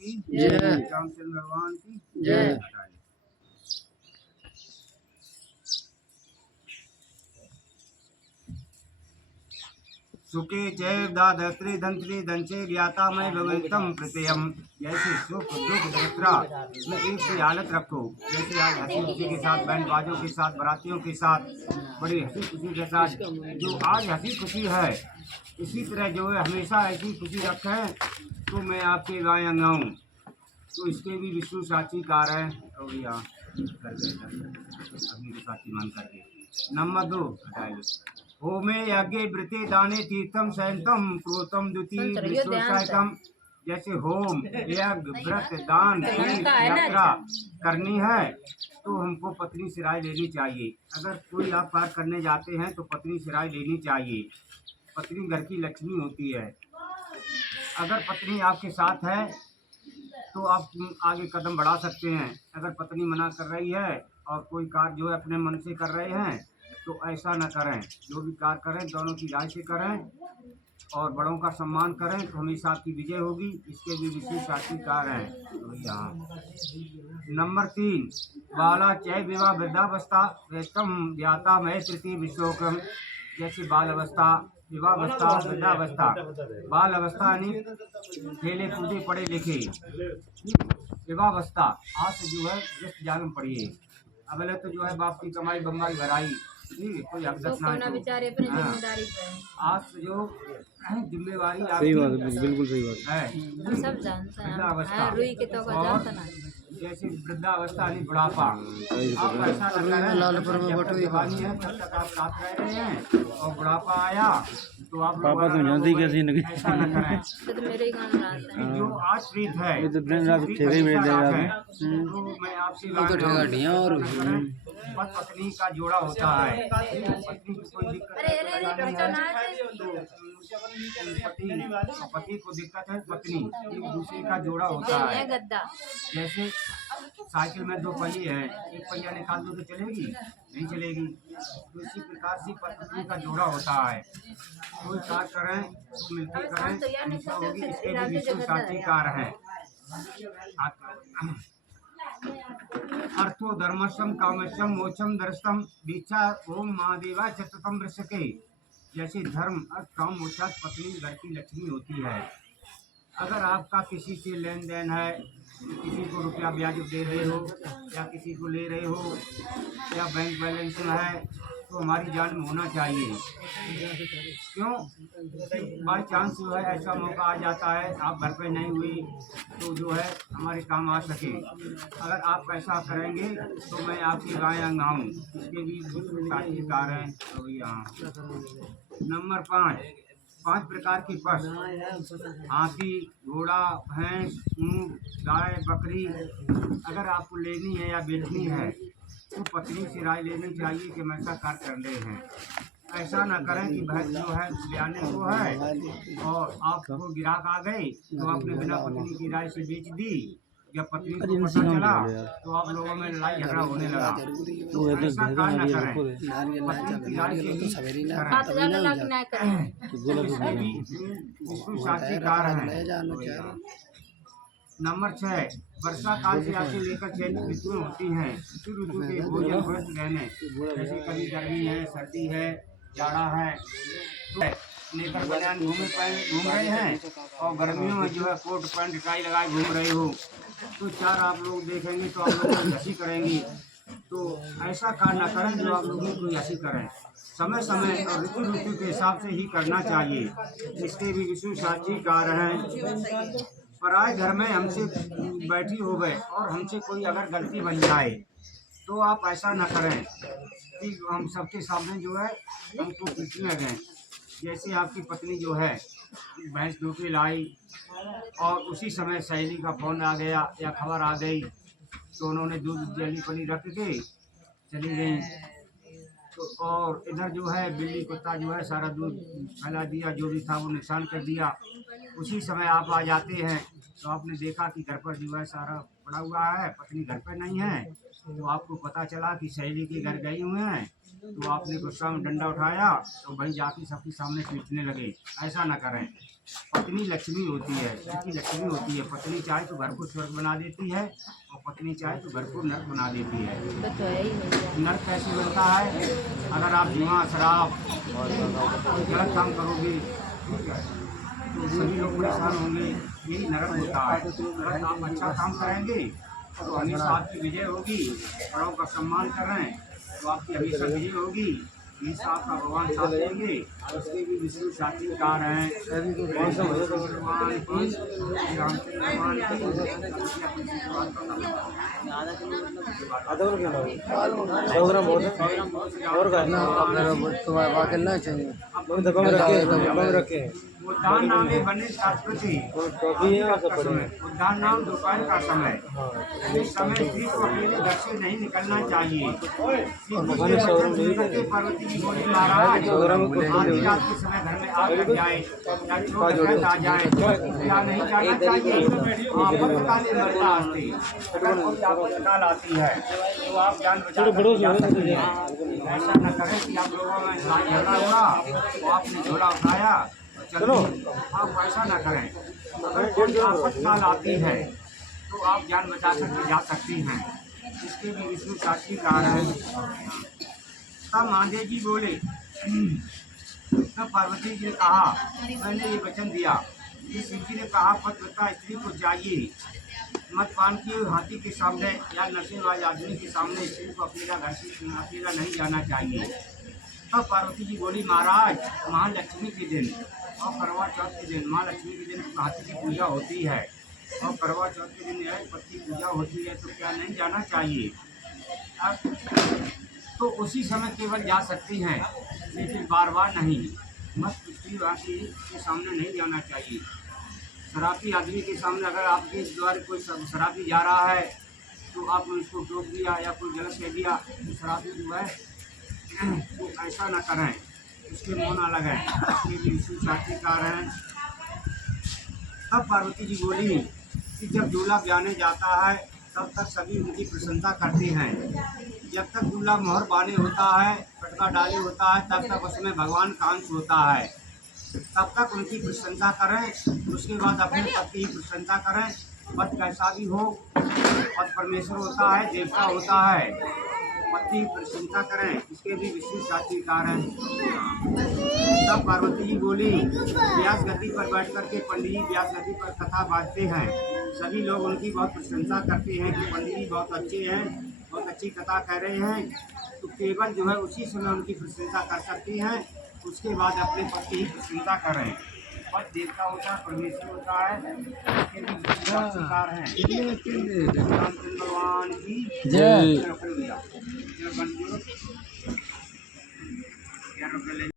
की जय। रामचंद्र भगवान की जय। सुखे चैव दाधत्री धंत्री दंचे ज्ञाता मैं भवितम प्रत्ययम। जैसे सुख दुख दरिद्रा में एक सी हालत रखो। जैसे आज हंसी खुशी के साथ बैंड बाजों के साथ बारातियों के साथ बड़ी हंसी खुशी के साथ जो आज हंसी खुशी है, इसी तरह जो है हमेशा ऐसी खुशी रखें तो मैं आपके गाय गाऊँ। तो इसके भी विष्णु साची कार है और यहाँ अग्नि को साची मान करके। नंबर 2 होमे यज्ञ व्रते दाने तीर्थम सैंतम क्रोतम द्वितीय विश्वसायकम। जैसे होम यज्ञ व्रत दान तीर्थ यात्रा करनी है तो हमको पत्नी से राय लेनी चाहिए। अगर कोई आप कार्य करने जाते हैं तो पत्नी से राय लेनी चाहिए। पत्नी घर की लक्ष्मी होती है। अगर पत्नी आपके साथ है तो आप आगे कदम बढ़ा सकते हैं। अगर पत्नी मना कर रही है और कोई कार्य जो है अपने मन से कर रहे हैं तो ऐसा न करें। जो भी कार्य करें दोनों की राय से करें और बड़ों का सम्मान करें तो हमेशा आपकी विजय होगी। इसके भी विशेष साक्षीकार हैं। तो यहाँ नंबर 3 बाला चय विवाह वृद्धावस्था वेतम ज्ञाता मय तृतीय विश्वकम। जैसे बाल अवस्था विवाह अवस्था वृद्धावस्था। बाल अवस्था यानी खेले कूदे पढ़े लिखे। विवाह अवस्था आज से जो है व्यस्त जागम पड़िए। अब तो जो है बाप की कमाई बम्बाई भराई कोई हकदत ना है। आज से जो जिम्मेवारी सही बात है, बिल्कुल सही बात है। सब जानते हैं वृद्धावस्था रुई के तो जानते ना। जैसे वृद्धावस्था यानी बुढ़ापा। आप ऐसा न करें लालपुर में जब तक जवानी है तब तक आप साथ रह रहे हैं और बुढ़ापा आया तो आप पापा तो जानती कैसी नहीं। ऐसा न करें। तो मेरे ही गाँव रहते हैं। जो आज प्रीत है ये तो दिन रात ठेके ही भेज देगा। तो मैं आपसे तो ठेका ढिया और पत्नी का जोड़ा होता है। पत्नी को कोई दिक्कत पति को दिक्कत है पत्नी एक दूसरे का जोड़ा होता है। गद्दा जैसे साइकिल में 2 पहिए हैं, एक पहिया निकाल दो तो चलेगी नहीं चलेगी। तो इसी प्रकार से पत्नी का जोड़ा होता है। कोई कार्य करें तो मिलकर करें हमेशा होगी। इसके भी विष्णु साक्षीकार हैं। अर्थो धर्मस्यम कामस्यम मोक्षम दर्शम दीक्षा ओम महादेवा चतुर्थम वृषके। जैसे धर्म अर्थ काम मोक्षा पत्नी घर की लक्ष्मी होती है। अगर आपका किसी से लेन देन है, किसी को रुपया ब्याज दे रहे हो या किसी को ले रहे हो या बैंक बैलेंस में है तो हमारी जान में होना चाहिए। क्यों बाई चांस जो है ऐसा मौका आ जाता है आप घर पे नहीं हुई तो जो है हमारे काम आ सके। अगर आप ऐसा करेंगे तो मैं आपकी गाय अंगाऊँ। इसके भी साक्षीकार हैं। तो यहाँ नंबर 5 प्रकार की पशु हाथी घोड़ा भैंस ऊँट गाय बकरी। अगर आपको लेनी है या बेचनी है तो पत्नी से राय लेनी चाहिए कि हम ऐसा कार्य कर रहे हैं। ऐसा ना करें कि भैंस जो है ब्याने को है और आपको गिराक आ गई तो आपने बिना पत्नी की राय से बेच दी। जब पत्नी को पता चला तो आप लोगों में लड़ाई झगड़ा होने लगा। तो ऐसा कार्य न करें। पत्नी की राय से ही करें। इसमें भी विष्णु साक्षीकार हैं। नंबर 6 वर्षा काल से आके लेकर 6 ऋतुएं होती हैं। इसी ऋतु के भोजन व्रत रहने जैसे कभी गर्मी है सर्दी है जाड़ा है तो लेकर बनियान घूम रहे हैं और गर्मियों में जो है कोट पैंट टाई लगाए घूम रहे हो तो 4 आप लोग देखेंगे तो आप लोग हंसी करेंगी। तो ऐसा कार्य न करें जो आप लोगों को हंसी करें। समय समय और ऋतु के हिसाब से ही करना चाहिए। इसके भी विष्णु साक्षीकार हैं। पराए घर में हमसे बैठी हो गए और हमसे कोई अगर गलती बन जाए तो आप ऐसा न करें कि हम सबके सामने जो है हमको पीटने लगें। जैसे आपकी पत्नी जो है भैंस धो के लाई और उसी समय सहेली का फोन आ गया या खबर आ गई तो उन्होंने दूध जली पली रख के चली गई तो और इधर जो है बिल्ली कुत्ता जो है सारा दूध फैला दिया। जो भी था वो नुकसान कर दिया। उसी समय आप आ जाते हैं तो आपने देखा कि घर पर जो है सारा पड़ा हुआ है पत्नी घर पर नहीं है। तो आपको पता चला कि सहेली के घर गई हुए हैं तो आपने गुस्सा में डंडा उठाया तो भाई जाके सबके सामने पीटने लगे। ऐसा ना करें। पत्नी लक्ष्मी होती है, घर की लक्ष्मी होती है। पत्नी चाहे तो घर को स्वर्ग बना देती है और पत्नी चाहे तो घर को नर्क बना देती है। तो है ही नहीं। नर्क कैसे बनता है? अगर आप जुआ शराब गलत काम करोगे तो सभी लोग परेशान होंगे, यही नरक होता है। अगर आप अच्छा काम करेंगे तो हमेशा आपकी विजय होगी, बड़ों का सम्मान कर रहे हैं तो आपकी हमेशा विजय होगी, हमेशा आपका भगवान साथ देंगे। उसके भी विष्णु साक्षीकार हैं। भगवान उद्यान नाम है बने संस्कृति। उद्यान नाम दोपहर का समय। इस समय स्त्री को अकेले घर से नहीं निकलना चाहिए। पार्वती जी बोली महाराज आधी रात के समय घर में आग लग जाए या चोट आ जाए या नहीं जाना चाहिए। आपत्तकाल मरता आती, अगर कोई आपत्तकाल आती है तो आप जान बचा सकते हैं। ऐसा न करें कि आप लोगों में झगड़ा हुआ तो आपने झोला उठाया, चलो आप ऐसा न करें। अगर कोई आपत्तकाल आती है तो आप जान बचा करके जा सकती हैं। इसके भी विष्णु साक्षीकार है। तब महादेव जी बोले, तब पार्वती जी ने कहा मैंने ये वचन दिया। शिव जी ने कहा पतिव्रता स्त्री को चाहिए मदपान की हाथी के सामने या नशेबाज आदमी के सामने स्त्री को अकेला घर से अकेला नहीं जाना चाहिए। तब पार्वती जी बोली महाराज महालक्ष्मी के दिन और करवा चौथ के दिन, माँ लक्ष्मी के दिन हाथी की पूजा होती है और करवा चौथ के दिन पति पूजा होती है तो क्या नहीं जाना चाहिए? तो उसी समय केवल जा सकती हैं, लेकिन बार बार नहीं। मस्त स्त्री राशि के सामने नहीं जाना चाहिए। शराबी आदमी के सामने अगर आपके द्वारा कोई शराबी जा रहा है तो आपने उसको टोक दिया या कोई गलत कह दिया तो शराबी जो है वो ऐसा ना करें, उसके मुँह ना लगाएं। इसके लिए विष्णु साक्षीकार हैं। तब पार्वती जी बोली कि जब दूल्हा ब्याने जाता है तब तक सभी उनकी प्रशंसा करते हैं। जब तक दूल्हा मोहर बाने होता है, पटका डाले होता है, तब तक उसमें भगवान का अंश होता है। तब तक उनकी प्रशंसा करें, उसके बाद अपने पति की प्रशंसा करें। पति कैसा भी हो, पति परमेश्वर होता है, देवता होता है। पति की प्रशंसा करें, इसके भी विष्णु साक्षीकार हैं। तब पार्वती जी बोली व्यास गद्दी पर बैठ करके पंडित जी व्यास गद्दी पर कथा बांटते हैं। सभी लोग उनकी बहुत प्रशंसा करते हैं कि पंडित जी बहुत अच्छे हैं, बहुत अच्छी कथा कह रहे हैं। तो केवल जो है उसी समय उनकी प्रशंसा कर सकती हैं, उसके बाद अपने पति की प्रशंसा करें। पति देवता होता है, परमेश्वर होता है, इसके भी साक्षीकार हैं। रामचंद्र भगवान की जय।